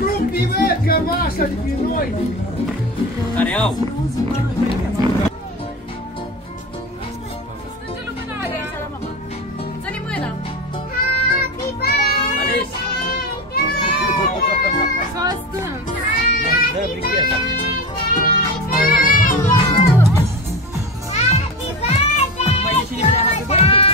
Rupi, bă, cămașa de pe noi! Care au? Strânge lumânarea! Ță-ne mâna! Ales! S-a stâns! Dă bricheta! Mai e cine vrea happy birthday?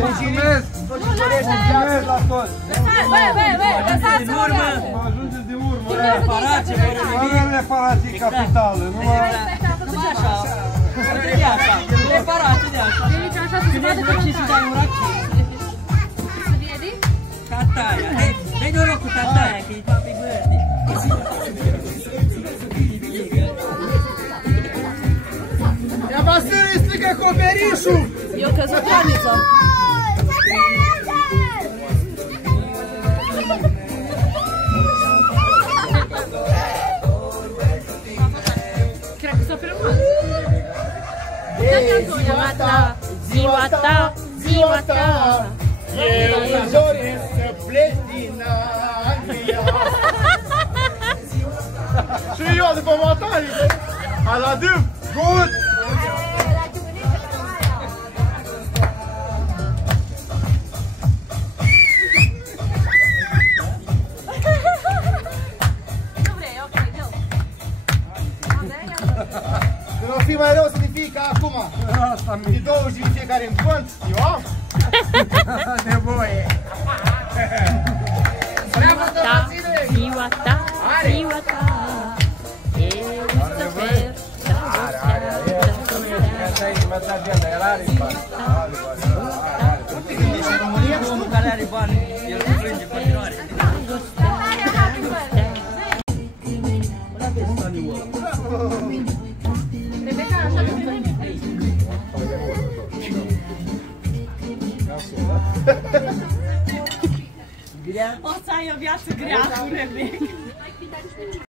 Mulțumesc! Mulțumesc la toți! Lăsați Din urmă! Mă ajungeți de urmă! Reparație, fără nimic! Fără reparații capitală, numai... Numai așa! Uite de asta! Reparație de asta! Când ești răcit și dai un raccin! Tataia! Dă-i noroc cu tataia, că e happy birthday! Ia Vasile, strică acoperișul! Eu căzut granița! Cred că s-a filmat! Ziua ta, ziua ta, ziua ta! Eu îmi doresc să plec din Anglia! Și eu după matale! Aladâm! Good! Când o fi mai rău să ne fie ca acum! De 20 din fiecare în cont, eu am! Nevoie! Ziua ta, ziua ta, ziua ta! Eu să fer, Nu te gândești, în România omul care are bani, el nu plânge în continuare. Rebecca, așa de o să ai o viață grea cu Rebecca.